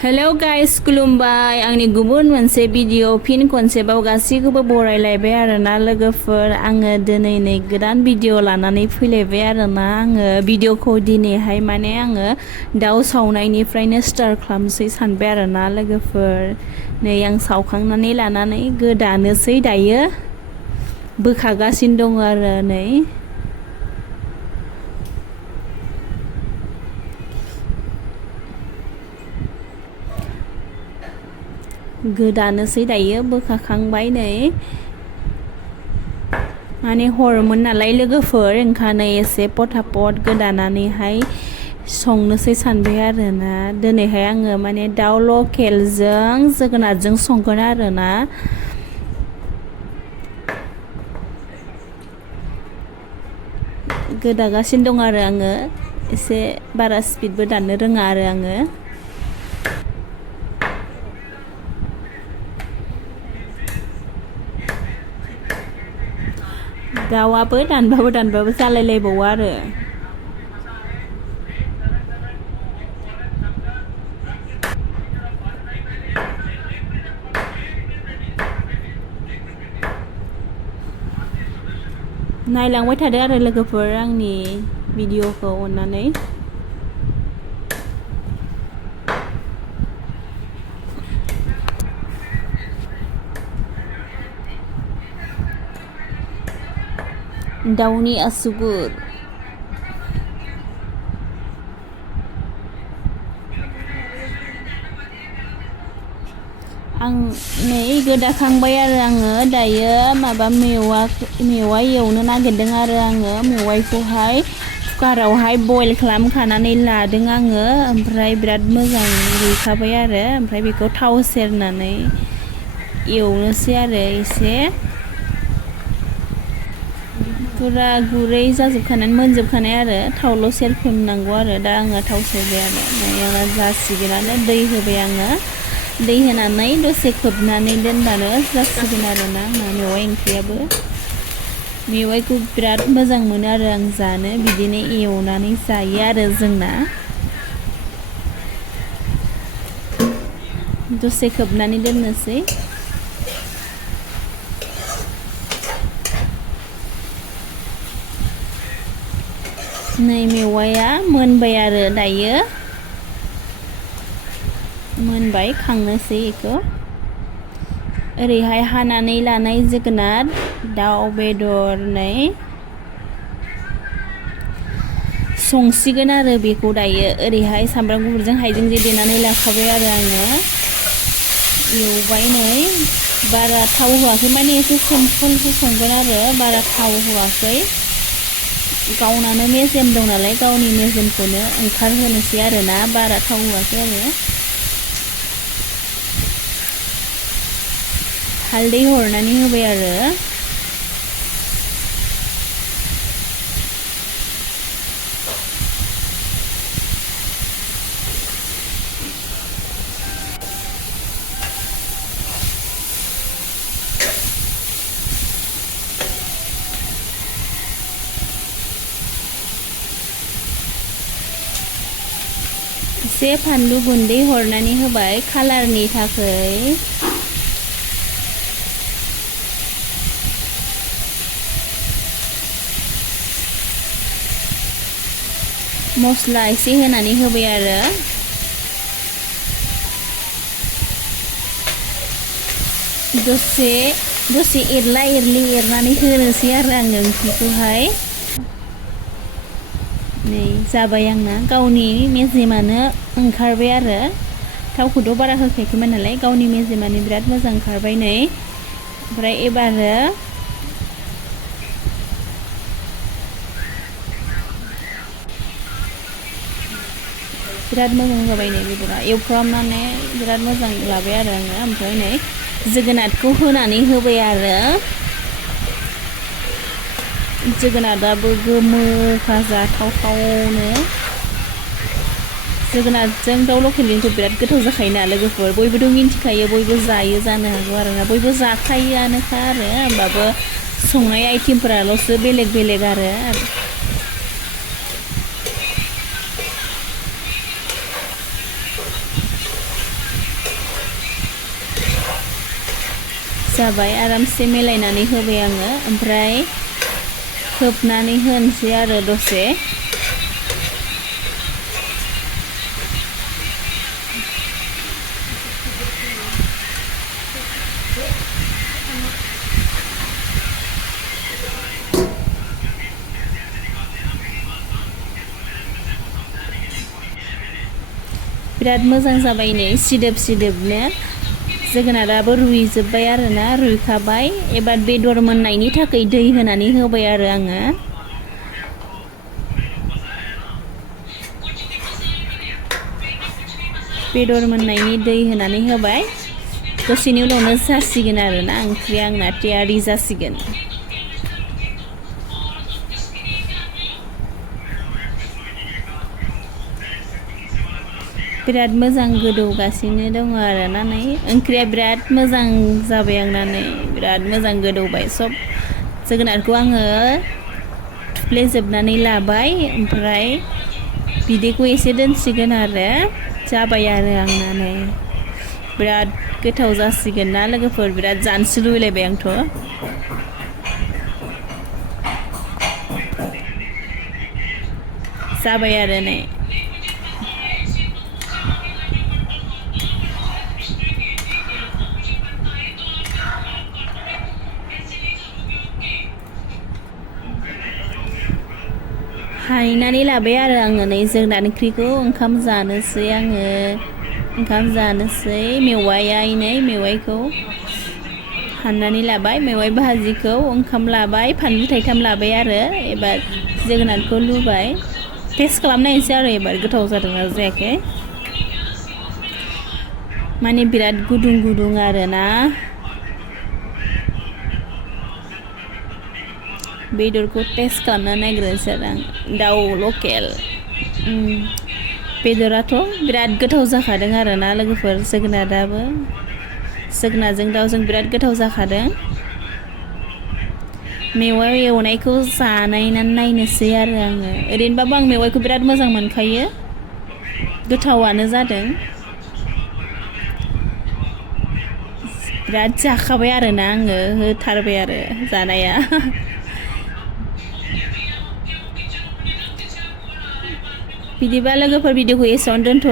hello guys खुलुमबाय आंनि गुबुन मोनसे भिडिअ फिन खनसेबाव गासैखौबो बरायलायबाय आरोना लोगोफोर आङो दिनै नै गोदान भिडिअ लानानै फैलायबाय आरोना आङो भिडिअखौ दिनैहाय माने आङो दाउ सावनायनिफ्रायनो स्टार्ट खालामसै सानबाय आरोना लोगोफोर नै आं सावखांनानै लानानै गोदानोसै दायो बोखागासिनो दङ आरो नै गोदानोसै दायो बोखाखांबाय नै माने हरमोन नालाय लोगोफोर ओंखायनो एसे पटापट गोदानानैहाय संनोसै सानबाय आरोना दिनैहाय आङो माने दाउ लकेलजों जोगोनारजों संगोन आरोना गोदागासिनो दं आरो आङो एसे बारा स्पिडबो दाननो रोङा आरो आङो दाउआबो दानबाबो जालायलायबावो आरो नायलांबाय थादो आरो लोगोफोर आंनि भिडिअखौ अननानै दाउनि आसुगुर आं नै गोदाखांबाय आरो आङो दायो माबा मेवा एवनो नागिरदों आरो आङो मेवाइखौहाय कुकारावहाय बयल खालामखानानै लादों आङो ओमफ्राय बिराद मोजां रुइखाबाय आरो ओमफ्राय बेखौ थाव सेरनानै एवनोसै आरो एसे पुरा गुरै जाजोबखानानै मोनजोबखानाय आरो थावल' सेरफिननांगौ आरो दा आङो थाव सेरबाय आरो नायावनो जासिगोनानो दै होबाय आङो दै होनानै दसे खोबनानै दोनबानो जासिगोन आरोना आंना मेवाइ ओंख्रियाबो मेवाइखौ बिराद मोजां मोनो आरो आं जानो बिदिनो एवनानै जायो आरो जोंना दसे खोबनानै दोननोसै नै मेवाया मोनबाय आरो दायो मोनबाय खांनोसै बेखौ ओरैहाय हानानै लानाय जोगोनार दाउ बेदर नै संसिगोन आरो बेखौ दायो ओरैहाय सामब्राम गुफुरजों हाइजें देनानै लाखाबाय आरो आङो एवबाय नै बारा थाव होआखै माने एसे सिम्पोलसो संगोन आरो बारा थाव होआखै गावनानो मेजेम दं नालाय गावनि मेजेमखौनो ओंखारहोनोसै आरोना बारा थाव होआखै आरो हालदै हरनानै होबाय आरो एसे फानलु गुन्दै हरनानै होबाय कालारनि थाखाय मस्ला एसे होनानै होबाय आरो दसे एरनानै होनोसै आरो आङो ओंख्रिखौहाय नै जाबाय आंना गावनि मेजेमानो ओंखारबाय आरो थावखौथ' बारा होखायाखैमोन नालाय गावनि मेजेमानो बिराद मोजां ओंखारबाय नै ओमफ्राय एबारो बिराद मोजां जाबाय नै बेदरा एवफ्रामनानै बिराद मोजां लाबाय आरो आङो ओमफ्राय नै जोगोनारखौ होनानै होबाय आरो जोगोनाराबो गोमो फाजा थावनो जोगोनारजों दाउ लकेलजोंथ' बिराद गोथाव जाखायोना लोगोफोर बयबोथ' मिन्थिखायो बयबो जायो जानो हागौ आरोना बयबो जाखायोआनोखा आरो होमबाबो संनाय आइटेमफोराल'सो बेलेग आरो जाबाय आरामसे मिलायनानै होबाय आङो ओमफ्राय खोबनानै होनोसै आरो दसे बिराद मोजां जाबाय नै सिदोबनो जोगोनाराबो रुइजोबबाय आरोना रुइखाबाय एबार बेदर मोननायनि थाखाय दै होनानै होबाय आरो आङो बेदर मोननायनि दै होनानै होबाय दसेनि उनावनो जासिगोन आरोना ओंख्रिया आंना थियारि जासिगोन बिराद मोजां गोदौगासिनो दङ आरोना नै ओंख्रिया बिराद मोजां जाबाय आंना नै बिराद मोजां गोदौबाय सब जोगोनारखौ आङो थुफ्लेजोबनानै लाबाय ओमफ्राय बिदैखौ एसे दोनसिगोन आरो जाबाय आरो आंना नै बिराद गोथाव जासिगोन ना लोगोफोर बिराद जानोसो लुबैलायबाय आंथ' जाबाय आरो नै हायनानै लाबाय आरो आङो नै जोगोनार ओंख्रिखौ ओंखाम जानोसै मेवाइखौ हाननानै लाबाय मेवाइ भाजिखौ ओंखाम लाबाय फानलु थाइथाम लाबाय आरो एबार जोगोनारखौ लुबाय टेस्ट खालामनायसै आरो एबार गोथाव जादोंना जायाखै माने बिराद गुदुं आरोना बेदरखौ टेस्ट खालामना नायग्रोनोसै आरो आं दाउ लकेल बेदराथ' बिराद गोथाव जाखादों आरोना लोगोफोर जोगोनारजों दाउजों बिराद गोथाव जाखादों मेवाइ एवनायखौ जानायनानै नायनोसै आरो आङो ओरैनोबाबो आं मेवाइखौ बिराद मोजां मोनखायो गोथावानो जादों बिराद जाखाबाय आरोना आङो होथारबाय आरो जानाया बिदिबा लोगोफोर भिडिअखौ एसेयावनो दोनथ'